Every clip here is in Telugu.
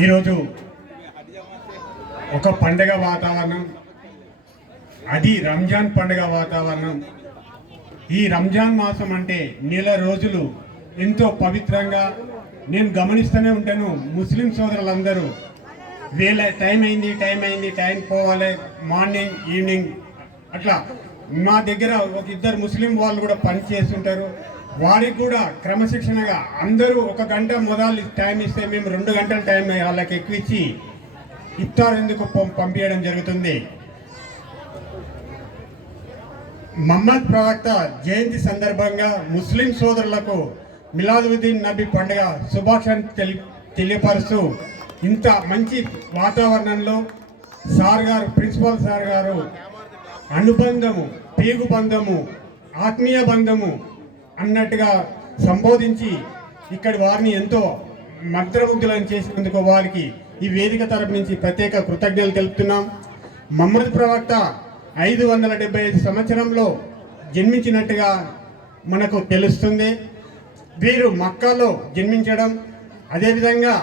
ఈరోజు ఒక పండగ వాతావరణం, అది రంజాన్ పండగ వాతావరణం. ఈ రంజాన్ మాసం అంటే నెల రోజులు ఎంతో పవిత్రంగా నేను గమనిస్తూనే ఉంటాను. ముస్లిం సోదరులందరూ వీళ్ళ టైం అయింది టైం పోవాలి, మార్నింగ్ ఈవినింగ్ అట్లా. మా దగ్గర ఒక ఇద్దరు ముస్లిం వాళ్ళు కూడా పని చేస్తుంటారు. వారికి కూడా క్రమశిక్షణగా అందరూ 1 గంట మొదలు టైం ఇస్తే మేము 2 గంటల టైం వాళ్ళకి ఎక్కువిచ్చి ఇఫ్తార్ ఎందుకు పంపించడం జరుగుతుంది. మహమ్మద్ ప్రవక్త జయంతి సందర్భంగా ముస్లిం సోదరులకు మిలాదుద్దీన్ నబీ పండుగ శుభాకాంక్షలు తెలియపరుస్తూ ఇంత మంచి వాతావరణంలో ప్రిన్సిపల్ సార్ గారు అనుబంధము, పేగు బంధము, ఆత్మీయ బంధము అన్నట్టుగా సంబోధించి ఇక్కడి వారిని ఎంతో మంత్రముగ్ధులను చేసినందుకు వారికి ఈ వేదిక తరపు నుంచి ప్రత్యేక కృతజ్ఞతలు తెలుపుతున్నాం. మహమ్మద్ ప్రవక్త 575 సంవత్సరంలో జన్మించినట్టుగా మనకు తెలుస్తుంది. వీరు మక్కాలో జన్మించడం, అదేవిధంగా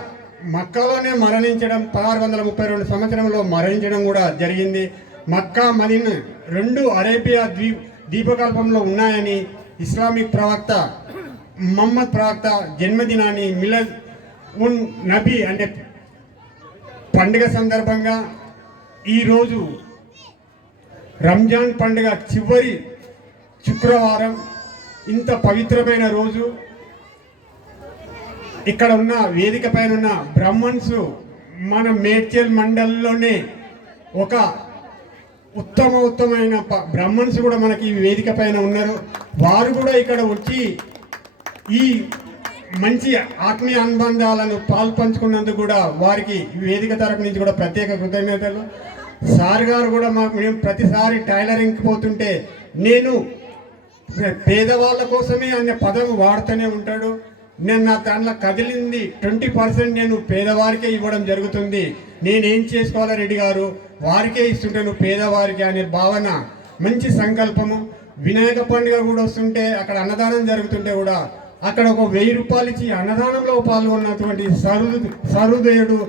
మక్కాలోనే మరణించడం, 1632 సంవత్సరంలో మరణించడం కూడా జరిగింది. మక్కా మదీనా 2 అరేబియా ద్వీపకల్పంలో ఉన్నాయని ఇస్లామిక్ ప్రవక్త మహమ్మద్ ప్రవక్త జన్మదినాన్ని మిలాద్ ఉన్ నబీ అంటే పండుగ సందర్భంగా ఈరోజు రంజాన్ పండుగ చివరి శుక్రవారం, ఇంత పవిత్రమైన రోజు. ఇక్కడ ఉన్న వేదిక పైన ఉన్న బ్రాహ్మణ్స్ మన మేడ్చల్ మండలంలోనే ఒక ఉత్తమమైన బ్రాహ్మణ్స్ కూడా మనకి ఈ వేదిక పైన ఉన్నారు. వారు కూడా ఇక్కడ వచ్చి ఈ మంచి ఆత్మీయ అనుబంధాలను పాల్పంచుకున్నందుకు కూడా వారికి వేదిక తరపు నుంచి కూడా ప్రత్యేక కృతజ్ఞతలు. సార్ గారు కూడా మేము ప్రతిసారి టైలరింగ్కి పోతుంటే నేను పేదవాళ్ళ కోసమే అనే పదం వాడుతూనే ఉంటాడు. నేను నా దాంట్లో కదిలింది 20% నేను పేదవారికే ఇవ్వడం జరుగుతుంది. నేనేం చేసుకోవాలా రెడ్డి గారు, వారికే ఇస్తుంటాను పేదవారికి అనే భావన, మంచి సంకల్పము. వినాయక పండుగ కూడా వస్తుంటే అక్కడ అన్నదానం జరుగుతుంటే కూడా అక్కడ ఒక 1000 రూపాయలు ఇచ్చి అన్నదానంలో పాల్గొన్నటువంటి సహృదయుడు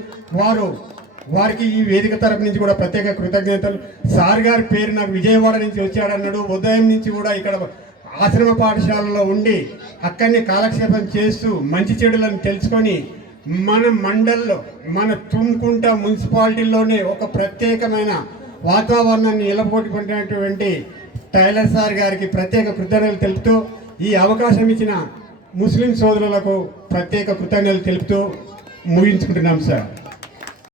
వారికి ఈ వేదిక తరపు నుంచి కూడా ప్రత్యేక కృతజ్ఞతలు. సార్ గారి పేరు నాకు విజయవాడ నుంచి వచ్చాడన్నాడు. ఉదయం నుంచి కూడా ఇక్కడ ఆశ్రమ పాఠశాలలో ఉండి అక్కడనే కాలక్షేపం చేస్తూ మంచి చెడులను తెలుసుకొని మన మండల్లో, మన తుమ్కుంట మున్సిపాలిటీలోనే ఒక ప్రత్యేకమైన వాతావరణాన్ని నిలబొట్టుకున్నటువంటి టైలర్ సార్ గారికి ప్రత్యేక కృతజ్ఞతలు తెలుపుతూ, ఈ అవకాశం ఇచ్చిన ముస్లిం సోదరులకు ప్రత్యేక కృతజ్ఞతలు తెలుపుతూ ముగించుకుంటున్నాం సార్.